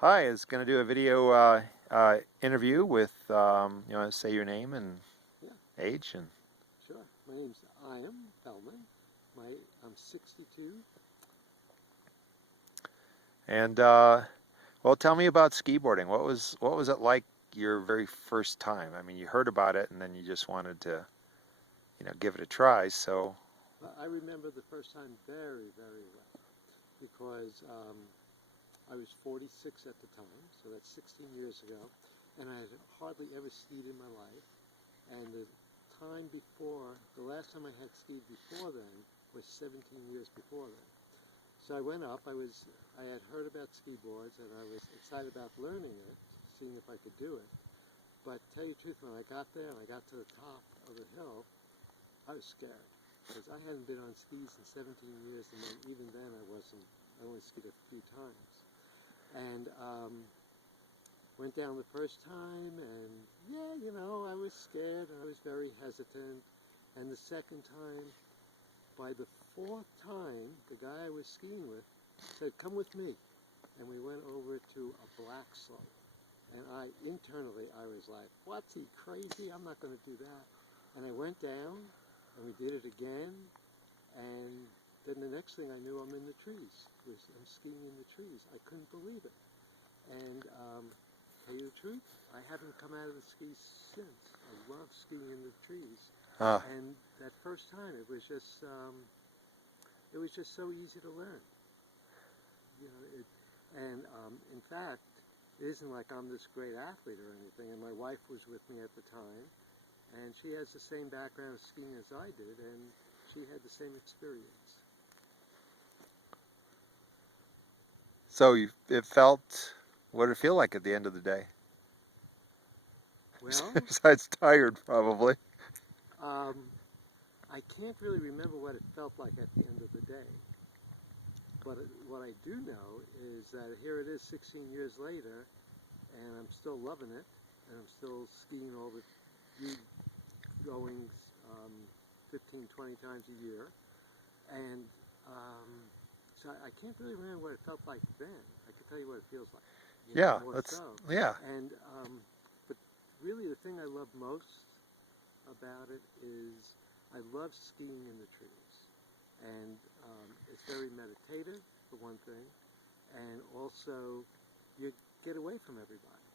Hi, I was going to do a video interview with, you want to say your name and Yeah, age and sure. My name's Ian Feldman. I'm 62. well, tell me about skiboarding. What was it like your very first time? I mean, you heard about it and then you just wanted to, give it a try. So, I remember the first time very, very well because I was 46 at the time, so that's 16 years ago, and I had hardly ever skied in my life. And the last time I had skied before then was 17 years before then. So I went up. I had heard about skiboards, and I was excited about learning it, seeing if I could do it. But to tell you the truth, when I got there and I got to the top of the hill, I was scared because I hadn't been on skis in 17 years, and then even then I only skied a few times. And went down the first time, and yeah, I was scared and I was very hesitant. And the second time, by the fourth time, the guy I was skiing with said, "Come with me." And we went over to a black slope. And internally, I was like, "What's he, crazy? I'm not going to do that." And I went down, and we did it again, and then the next thing I knew, I'm in the trees. I'm skiing in the trees. I couldn't believe it. And tell you the truth, I haven't come out of the skis since. I love skiing in the trees. uh, And that first time, it was just so easy to learn. In fact, it isn't like I'm this great athlete or anything. And my wife was with me at the time, and she has the same background of skiing as I did, and she had the same experience. so what did it feel like at the end of the day? Well, Besides tired, probably. I can't really remember what it felt like at the end of the day. But what I do know is that here it is 16 years later, and I'm still loving it, and I'm still skiing all the goings 15, 20 times a year. And so I can't really remember what it felt like then. I can tell you what it feels like, Yeah, more that's so. yeah. And but really, the thing I love most about it is I love skiing in the trees, and it's very meditative for one thing, and also you get away from everybody.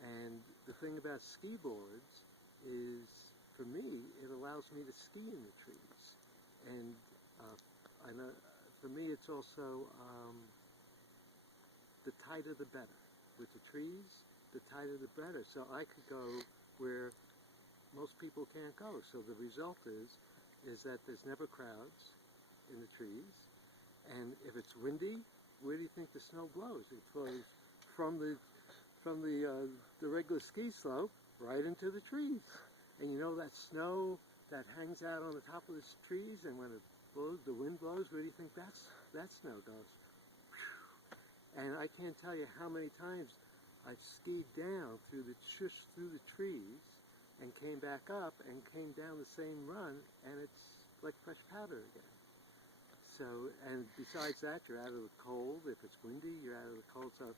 And the thing about ski boards is, for me, it allows me to ski in the trees. And I know, for me, it's also the tighter the better. With the trees, the tighter the better. So I could go where most people can't go. So the result is that there's never crowds in the trees. And if it's windy, where do you think the snow blows? It blows from the regular ski slope right into the trees. And that snow that hangs out on the top of the trees, and when it blows, the wind blows, where do you think that snow goes? And I can't tell you how many times I've skied down through the trees and came back up and came down the same run, and it's like fresh powder again. So, and besides that, you're out of the cold. If it's windy, you're out of the cold. So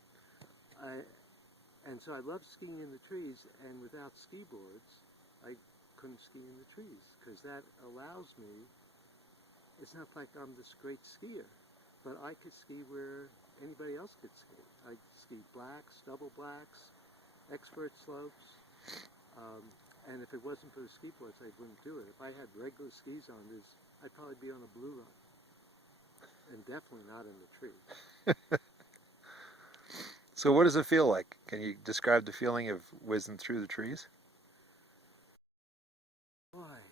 I love skiing in the trees, and without ski boards, I couldn't ski in the trees, because that allows me, it's not like I'm this great skier, but I could ski where anybody else could ski. I ski blacks, double blacks, expert slopes, and if it wasn't for the ski boards, I wouldn't do it. If I had regular skis on, I'd probably be on a blue run, and definitely not in the trees. So what does it feel like? Can you describe the feeling of whizzing through the trees? Why?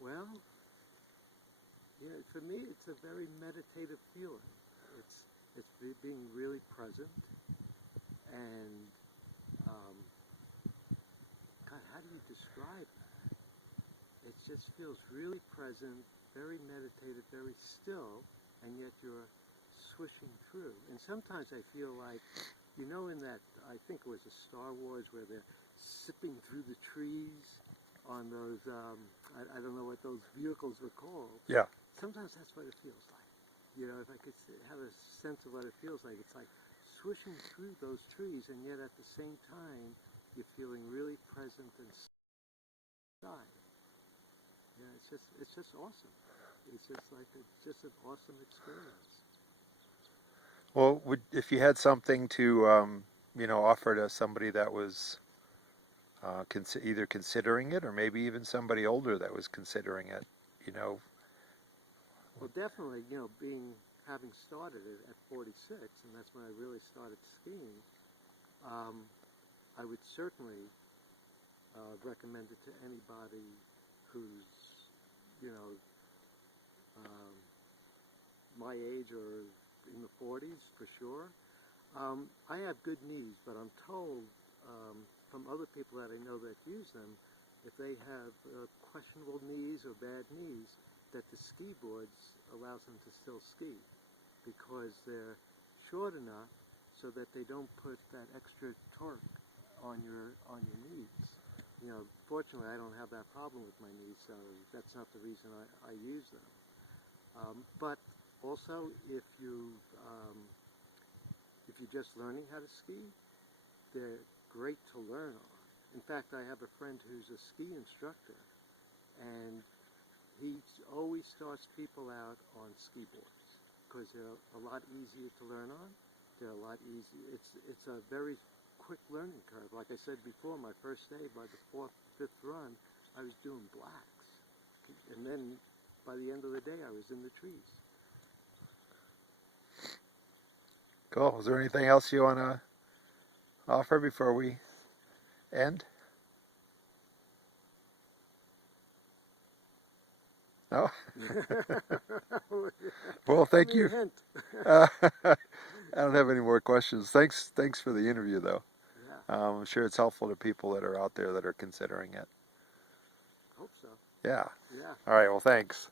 Well, for me, it's a very meditative feeling. It's being really present, and God, how do you describe that? It just feels really present, very meditative, very still, and yet you're swishing through. And sometimes I feel like, in that, I think it was a Star Wars, where they're sipping through the trees on those, I don't know what those vehicles were called. Yeah. Sometimes that's what it feels like. You know, if I could have a sense of what it feels like, it's like swishing through those trees, and yet at the same time, you're feeling really present inside. Yeah, it's just awesome. It's just like just an awesome experience. Well, if you had something to, offer to somebody that was either considering it or maybe even somebody older that was considering it, you know. Well, definitely, having started it at 46, and that's when I really started skiing, I would certainly recommend it to anybody who's, you know, um, my age or in the 40s for sure. I have good knees, but I'm told from other people that I know that use them, if they have questionable knees or bad knees, that the ski boards allows them to still ski because they're short enough so that they don't put that extra torque on your knees. You know, fortunately, I don't have that problem with my knees, so that's not the reason I use them. But also, if you're just learning how to ski, they're great to learn on. In fact, I have a friend who's a ski instructor, and he always starts people out on ski boards because they're a lot easier to learn on. They're a lot easier. It's a very quick learning curve. Like I said before, my first day, by the fourth, fifth run, I was doing blacks, and then by the end of the day, I was in the trees. Cool. Is there anything else you want to offer before we end? No? Well, thank you. Hint. I don't have any more questions. Thanks for the interview, though. Yeah, I'm sure it's helpful to people that are out there that are considering it. hope so. Yeah. Yeah. All right. Well, thanks.